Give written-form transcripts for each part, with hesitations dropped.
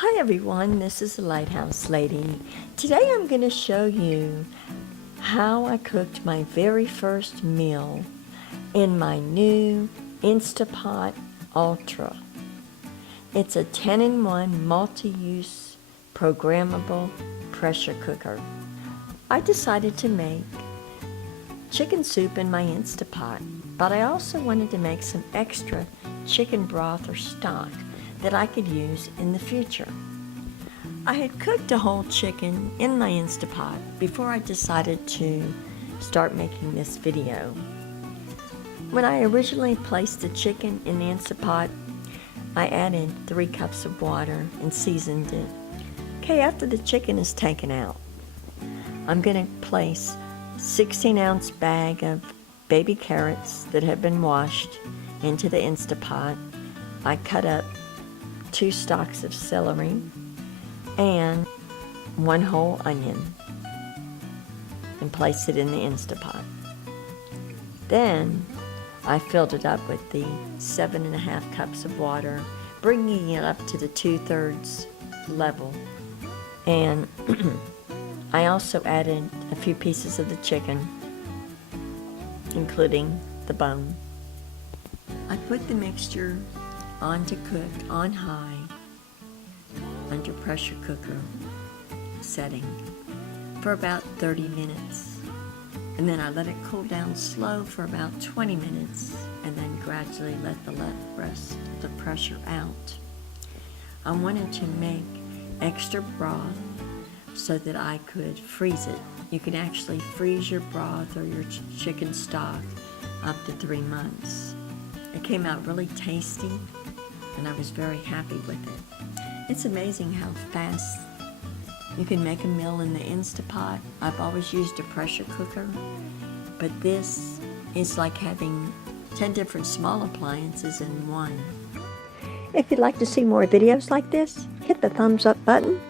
Hi everyone, this is the Lighthouse Lady. Today I'm going to show you how I cooked my very first meal in my new Instapot Ultra. It's a 10-in-1 multi-use programmable pressure cooker. I decided to make chicken soup in my Instapot, but I also wanted to make some extra chicken broth or stock that I could use in the future. I had cooked a whole chicken in my Instapot before I decided to start making this video. When I originally placed the chicken in the Instapot, I added 3 cups of water and seasoned it. Okay, after the chicken is taken out, I'm going to place a 16-ounce bag of baby carrots that have been washed into the Instapot. I cut up 2 stalks of celery and 1 whole onion and place it in the Instapot. Then I filled it up with the 7.5 cups of water, bringing it up to the 2/3 level. And I also added a few pieces of the chicken, including the bone. I put the mixture on to cook on high under pressure cooker setting for about 30 minutes, and then I let it cool down slow for about 20 minutes and then gradually let the rest of the pressure out. I wanted to make extra broth so that I could freeze it. You can actually freeze your broth or your chicken stock up to 3 months. It came out really tasty, and I was very happy with it. It's amazing how fast you can make a meal in the Instapot. I've always used a pressure cooker, but this is like having 10 different small appliances in one. If you'd like to see more videos like this, hit the thumbs up button,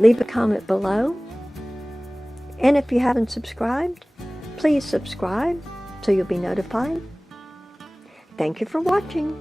leave a comment below, and if you haven't subscribed, please subscribe so you'll be notified. Thank you for watching.